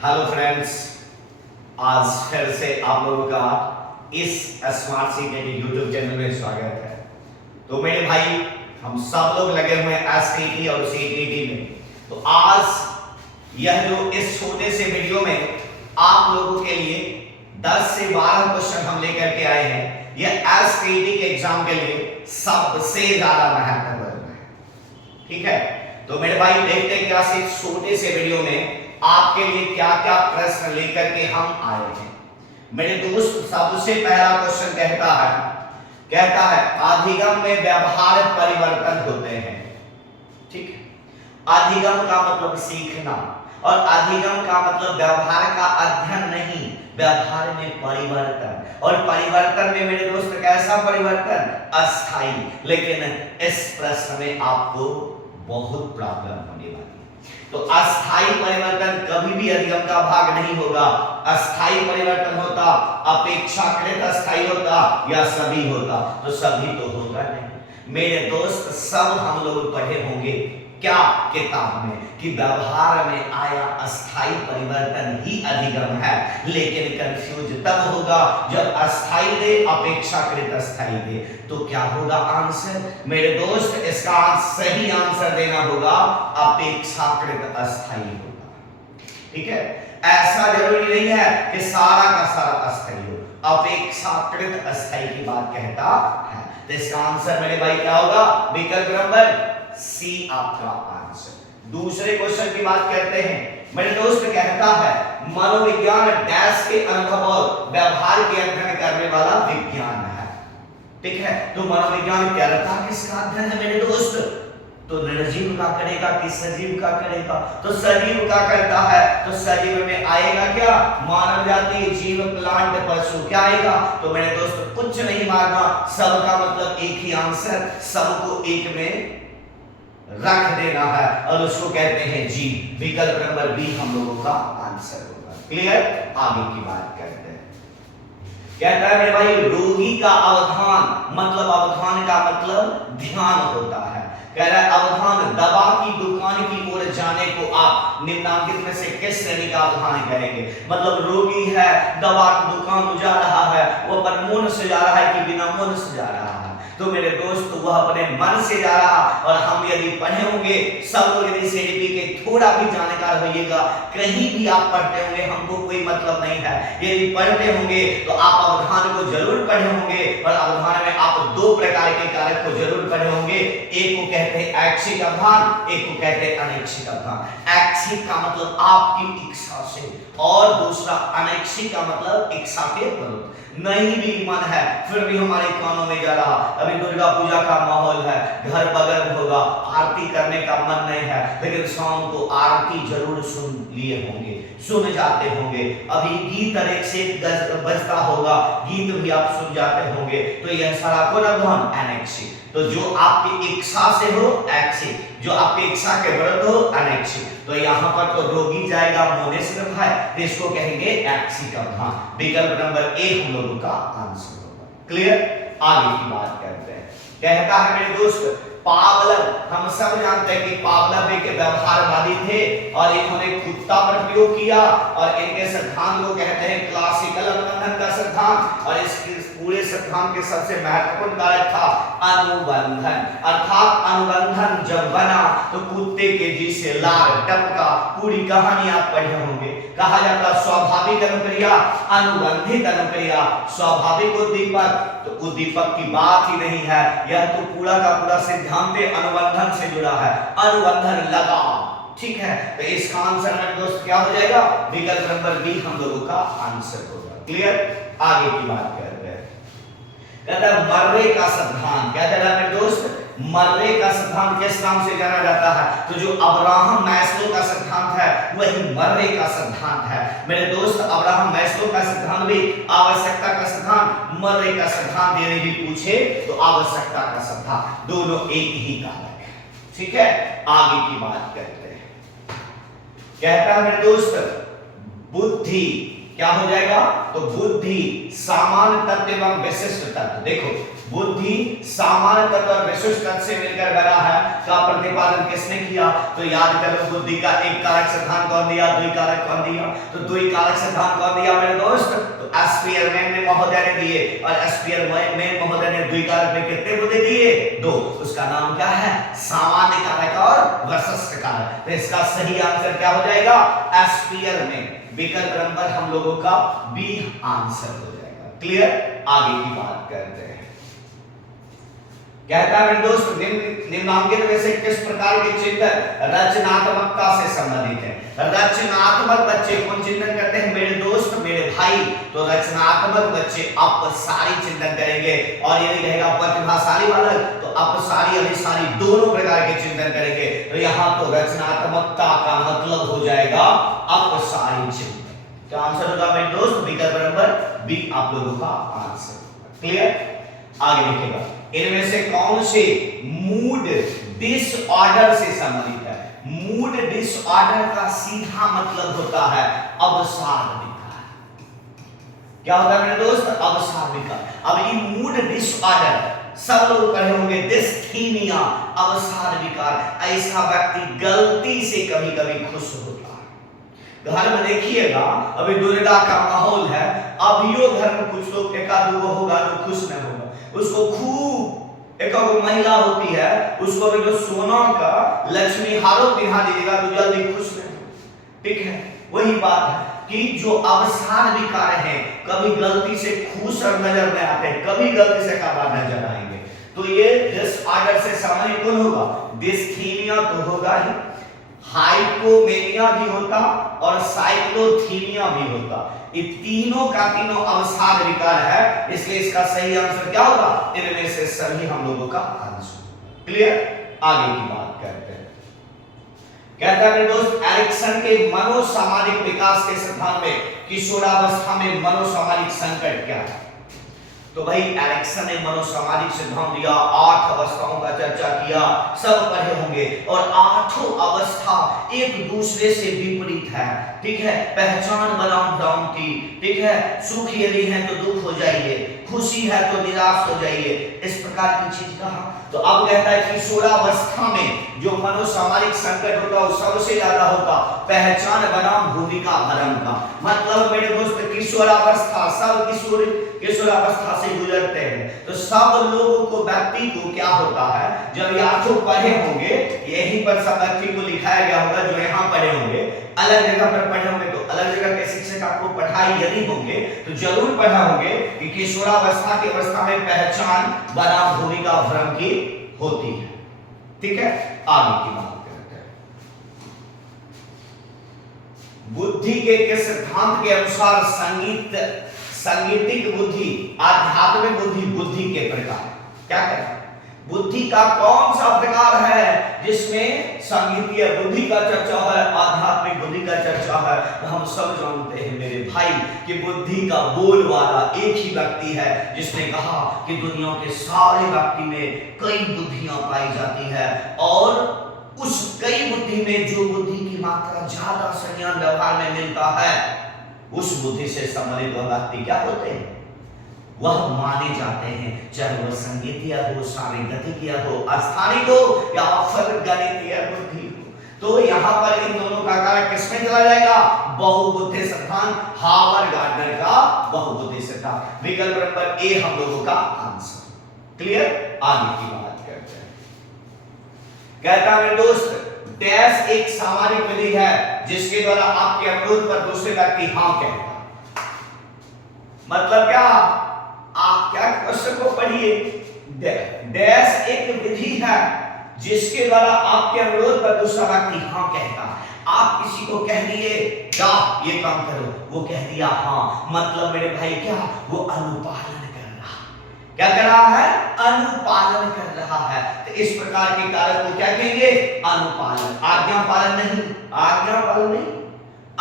Hello friends, आज फिर से आप लोगों का इस स्मार्ट सिटी के यूट्यूब चैनल में स्वागत है। तो मेरे भाई, हम सब लोग लगे हुए हैं एसटीटी और सीटीटी में। तो आज यह जो इस छोटे से वीडियो में आप लोगों के लिए 10 से 12 क्वेश्चन हम लेकर के आए हैं। यह एसटीटी के एग्जाम के लिए सबसे ज्यादा महत्वपूर्ण है। ठीक है, तो मेरे भाई देखते हैं क्या इस छोटे से वीडियो में आपके लिए क्या क्या प्रश्न लेकर के हम आए हैं। मेरे दोस्त, सबसे पहला क्वेश्चन कहता है अधिगम में व्यवहार परिवर्तन होते हैं। ठीक है, अधिगम का मतलब सीखना और अधिगम का मतलब व्यवहार का अध्ययन नहीं, व्यवहार में परिवर्तन। और परिवर्तन में मेरे दोस्त कैसा परिवर्तन? अस्थाई। लेकिन इस प्रश्न में आपको बहुत प्रॉब्लम होने वाली है। तो अस्थाई परिवर्तन कभी भी अधिगम का भाग नहीं होगा। अस्थाई परिवर्तन होता, अपेक्षाकृत अस्थाई होता या सभी होता। तो सभी तो होगा नहीं मेरे दोस्त। सब हम लोग पढ़े होंगे क्या किताब में कि व्यवहार में आया अस्थाई परिवर्तन ही अधिगम है। लेकिन कंफ्यूज तब होगा जब अस्थाई दे अपेक्षाकृत अस्थाई दे। तो क्या होगा आंसर? मेरे दोस्त, इसका सही आंसर देना होगा अपेक्षाकृत अस्थाई होगा। ठीक है, ऐसा जरूरी नहीं है कि सारा का सारा अस्थाई हो, अपेक्षाकृत अस्थाई की बात कहता है। तो इसका आंसर मेरे भाई क्या होगा? विकल्प नंबर सी आपका आंसर। दूसरे क्वेश्चन की बात करते हैं। मेरे दोस्त कहता है मनोविज्ञान डैश के अनुभव और व्यवहार के अध्ययन करने वाला विज्ञान है। ठीक है, तो मनोविज्ञान क्या किसका अध्ययन है मेरे दोस्त? तो निर्जीव का करेगा कि सजीव का करेगा? तो सजीव का करता है। तो सजीव में आएगा क्या? मानव जाति, जीव, प्लांट, पशु। क्या आएगा? तो मेरे दोस्त कुछ नहीं मारना, सबका मतलब एक ही आंसर, सबको एक में रख देना है और उसको कहते हैं जीव। विकल्प नंबर बी हम लोगों का आंसर होगा। क्लियर? आगे की बात करते हैं। कहता है मेरे भाई रोगी का अवधान का मतलब ध्यान होता है। कह रहा है अवधान, दवा की दुकान की ओर जाने को आप निम्नलिखित में से किस श्रेणी का अवधान करेंगे? मतलब रोगी है, दवा की दुकान को जा रहा है, वो अपन मन से जा रहा है कि बिना मन से जा रहा है? तो मेरे दोस्त वह अपने मन से जा रहा। और हम यदि पढ़े होंगे, सब लोग यदि सीडीपी के थोड़ा भी जानकार होइएगा, कहीं भी आप पढ़ते होंगे, हमको कोई मतलब नहीं है। यदि पढ़ते होंगे तो आप अवधान को जरूर पढ़े होंगे और अवधान में आप दो प्रकार के कारक को जरूर पढ़े होंगे। एक को कहते हैं ऐच्छिक अवधान, एक को कहते हैं अनैच्छिक अवधान। ऐच्छिक का मतलब आपकी इच्छा से और दूसरा अनैच्छिक का मतलब इच्छा के विरुद्ध। नहीं भी मन है फिर भी हमारे कानों में जा रहा। अभी दुर्गा पूजा का माहौल है, घर बगल में होगा, आरती करने का मन नहीं है, लेकिन शाम को आरती जरूर सुन लिए होंगे, सुन जाते होंगे। अभी गीत अनेक से बजता होगा, गीत भी आप सुन जाते होंगे। तो यह सारा कौन अवधान? अनैच्छिक। तो जो आपकी इच्छा से हो ऐच्छिक, जो आपकी इच्छा के विरुद्ध हो अनैच्छिक। तो यहाँ पर तो रोगी जाएगा मोने से है, तो इसको कहेंगे ऐच्छिक अवधान। विकल्प नंबर ए हम लोगों का आंसर होगा। क्लियर? आगे की बात करते हैं। कहता है मेरे दोस्त पावलव, हम सब जानते हैं कि पावलव एक व्यवहारवादी थे और इन्होंने कुत्ता पर प्रयोग किया और इनके सिद्धांत को कहते हैं क्लासिकल अनुबंधन का सिद्धांत। और इसके पूरे सिद्धांत के सबसे महत्वपूर्ण कारक था अनुबंधन। अर्थात अनुबंधन जब बना तो कुत्ते के जी से लार टपका। पूरी कहानी आप पढ़े होंगे। कहा जाता स्वाभाविक अनुक्रिया, अनुबंधित अनुक्रिया, स्वाभाविक उद्दीपक। तो उद्दीपक की बात ही नहीं है, यह तो पूरा का पूरा सिद्धांत अनुबंधन से जुड़ा है। अनुबंधन लगा। ठीक है, तो इसका आंसर मेरे दोस्त क्या हो जाएगा? विकल्प नंबर बी हम लोगों का आंसर होगा। क्लियर? आगे की बात करते हैं। कहता है मर्रे का सिद्धांत। क्या कहता है मेरे दोस्त? मर्रे का सिद्धांत किस नाम से जाना जाता है? तो जो अब्राहम मैस्लो का सिद्धांत है वही मर्रे का सिद्धांत है। मेरे दोस्त अब्राहम मैस्लो का सिद्धांत भी आवश्यकता का सिद्धांत, मर्रे का सिद्धांत यदि भी पूछे तो आवश्यकता का सिद्धांत, दोनों एक ही कारक है। ठीक है, आगे की बात करते हैं। कहता है मेरे दोस्त बुद्धि क्या हो जाएगा? तो बुद्धि सामान्य तत्व एवं विशिष्ट तत्व। देखो बुद्धि सामान्य तत्व और विशिष्ट तत्व से मिलकर बना है का प्रतिपादन किसने किया? तो याद करो, बुद्धि का एक कारक सिद्धांत कौन दिया? द्विकारक कौन दिया? तो द्विकारक सिद्धांत कौन दिया मेरे दोस्त? तो स्पीयरमैन ने महोदय ने दिए, और स्पीयरमैन महोदय ने द्विकारक में कितने बुद्धि दिए? 2। उसका नाम क्या है? सामान्य कारक और विशिष्ट कारक। तो इसका सही आंसर क्या हो जाएगा? स्पीयरमैन। विकल्प नंबर हम लोगों का बी आंसर हो जाएगा। क्लियर? आगे की बात करते हैं। कहता है मेरे दोस्त, निम्नांकित में से किस प्रकार के चिंतन रचनात्मकता से संबंधित है? रचनात्मक बच्चे कौन चिंतन करते हैं मेरे दोस्त, मेरे भाई? तो रचनात्मक बच्चे अपसारी चिंतन करेंगे, और यदि कहेगा प्रतिभाशाली बालक तो अपसारी अभिसारी दोनों प्रकार के चिंतन करेंगे। तो यहाँ तो रचनात्मकता का मतलब हो जाएगा अपसारी चिंतन। क्या आंसर होगा मेरे दोस्त? विकल्प नंबर बी आप लोगों का आंसर। क्लियर? आगे देखिएगा, इनमें से कौन से मूड डिसऑर्डर से संबंधित है? मूड डिसऑर्डर का सीधा मतलब होता है अवसाद विकार। क्या होता है मेरे दोस्त? अवसाद विकार। अब ये मूड डिसऑर्डर सब लोग पढ़े होंगे, डिस्थीनिया, अवसाद विकार। ऐसा व्यक्ति गलती से कभी कभी खुश होता है। घर में देखिएगा, अभी दुर्गा का माहौल है, अभियो घर में कुछ लोग एकाध दो होगा जो खुश न होगा। उसको खूब एक महिला होती है, उसको भी जो सोना का लक्ष्मी हारों पिन्हा दीजिएगा तो जल्दी खुश नहीं हो। ठीक है? वही बात है कि जो अवसाद विकार है कभी गलती से खुश और नजर में आते हैं, कभी गलती से काबा नजर आएंगे। तो ये डिसऑर्डर से संबंधित कौन होगा? डिस्थीनिया तो होगा ही, हाइपोमेनिया भी होता और साइक्लोथीनिया भी होता। ये तीनों का तीनों अवसाद विकार है, इसलिए इसका सही आंसर क्या होगा? इनमें से सभी हम लोगों का आंसर। क्लियर? आगे की बात करते हैं। कहता है दोस्त, एरिक्सन के मनोसामाजिक विकास के सिद्धांत में किशोरावस्था में मनोसामाजिक संकट क्या है? तो भाई एरिक्सन ने मनोसामाजिक सिद्धांत दिया, 8 अवस्थाओं का चर्चा किया, सब पढ़े होंगे, और 8 अवस्था एक दूसरे से विपरीत है। ठीक है? पहचान बनाम भ्रांति। ठीक है? सुख यदि है तो दुख हो जाइए, खुशी है तो निराश हो जाइए, इस प्रकार की चीज कहा। तो अब कहता है किशोरावस्था में जो मनोसामाजिक संकट होता है वो सबसे ज्यादा होता पहचान बनाम भूमिका भ्रम का। मतलब मेरे दोस्त किशोरावस्था, सब किशोरावस्था से गुजरते हैं। तो सब लोगों को, व्यक्ति को क्या होता है, जब ये 8 पढ़े होंगे, यहीं पर सब व्यक्ति को लिखाया गया होगा जो यहाँ पढ़े होंगे, अलग जगह पर पढ़े होंगे तो अलग जगह के शिक्षक आपको पढ़ाई यदि होंगे तो जरूर पढ़ा होंगे कि किशोरावस्था की अवस्था में पहचान बनाम भूमिका भ्रम की होती है। ठीक है? आगे की बात करते हैं। बुद्धि के किस सिद्धांत के अनुसार संगीतिक बुद्धि, आध्यात्मिक बुद्धि, बुद्धि के प्रकार क्या कहते हैं? बुद्धि का कौन सा प्रकार है जिसमें संगीतीय बुद्धि का चर्चा है, आध्यात्मिक बुद्धि का चर्चा है? तो हम सब जानते हैं मेरे भाई कि बुद्धि का बोल वाला एक ही व्यक्ति है जिसने कहा कि दुनिया के सारे व्यक्ति में कई बुद्धियां पाई जाती है, और उस कई बुद्धि में जो बुद्धि की मात्रा ज्यादा संज्ञान व्यवहार में मिलता है, उस बुद्धि से संबंधित व्यक्ति क्या होते हैं? वह माने जाते हैं, चाहे वह संगीतीय हो, सारंगतिकीय हो, अस्थानिक हो या फिर गणितीय बुद्धि हो। तो यहाँ पर इन दोनों का कारक किसमें चला जाएगा? बहुबुद्धि सिद्धांत, हावर गार्डनर का बहुबुद्धि सिद्धांत। विकल्प नंबर ए हम लोगों का आंसर। क्लियर? आगे की बात करते हैं। कहता है दोस्त, डैश एक सामाजिक विधि है जिसके द्वारा आपके अनुरोध पर दूसरे व्यक्ति हाँ कहता। मतलब क्या? आप क्या क्वेश्चन को पढ़िए। डैश एक विधि है जिसके द्वारा आपके अनुरोध पर दूसरा व्यक्ति हाँ कहता। आप किसी को कह दिए जा ये काम करो, वो कह दिया हाँ, मतलब मेरे भाई क्या? वो अनुपालन कर रहा। क्या कर रहा है? अनुपालन कर रहा है। तो इस प्रकार के कारक को क्या कहेंगे? अनुपालन। आज्ञा पालन नहीं, आज्ञा पालन नहीं,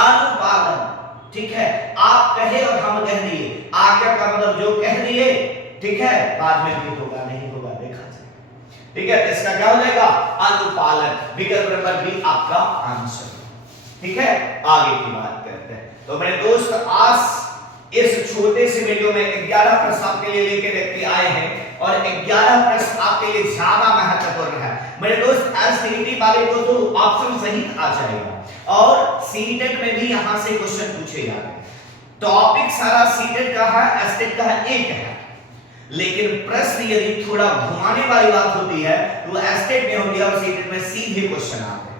अनुपालन। ठीक है? आप कहे और हम कह दिए, आज्ञा का मतलब जो कह दिए, ठीक है, बाद में भी होगा नहीं होगा देखा जाएगा। ठीक है? इसका क्या हो जाएगा? अनुपालन। विकल्प नंबर बी आपका आंसर। ठीक है? आगे की बात करते हैं। तो मेरे दोस्त आज इस छोटे से वीडियो में 11 प्रश्न के लिए लेके व्यक्ति आए हैं और 11 प्रश्न आपके लिए ज्यादा महत्वपूर्ण है मेरे दोस्त। एसटीटी वाले को तो ऑप्शन सहित आ जाएगा और सीटेट में भी यहां से क्वेश्चन पूछे जाते हैं। टॉपिक सारा सीटेट का है, एसटेट का है, एक है, लेकिन प्रश्न यदि थोड़ा घुमाने वाली बात होती है तो एस्टेट में होगी और सीटेट में सीधे क्वेश्चन आते हैं।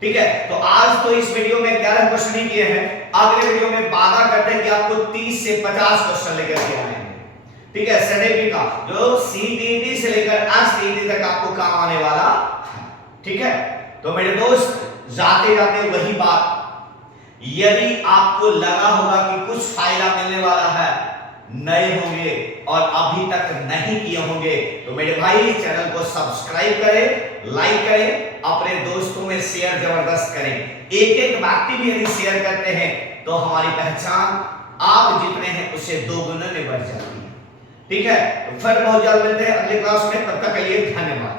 ठीक है, तो आज तो इस वीडियो में 11 क्वेश्चन ही किए हैं, अगले वीडियो में वादा करते हैं कि आपको 30 से 50 क्वेश्चन लेकर के आएंगे। ठीक है, सडेपी का जो सीटीटी से लेकर एसटीटी तक आपको काम आने वाला है। ठीक है, तो मेरे दोस्त जाते जाते वही बात, यदि आपको लगा होगा कि कुछ फायदा मिलने वाला है, नए होंगे और अभी तक नहीं किए होंगे तो मेरे भाई चैनल को सब्सक्राइब करें, लाइक करें, अपने दोस्तों में शेयर जबरदस्त करें। एक एक व्यक्ति भी यदि शेयर करते हैं तो हमारी पहचान आप जितने हैं उससे 2 गुना में बढ़ जाती है। ठीक है, तो फिर बहुत जल्द मिलते हैं अगले क्लास में, तब तक के लिए धन्यवाद।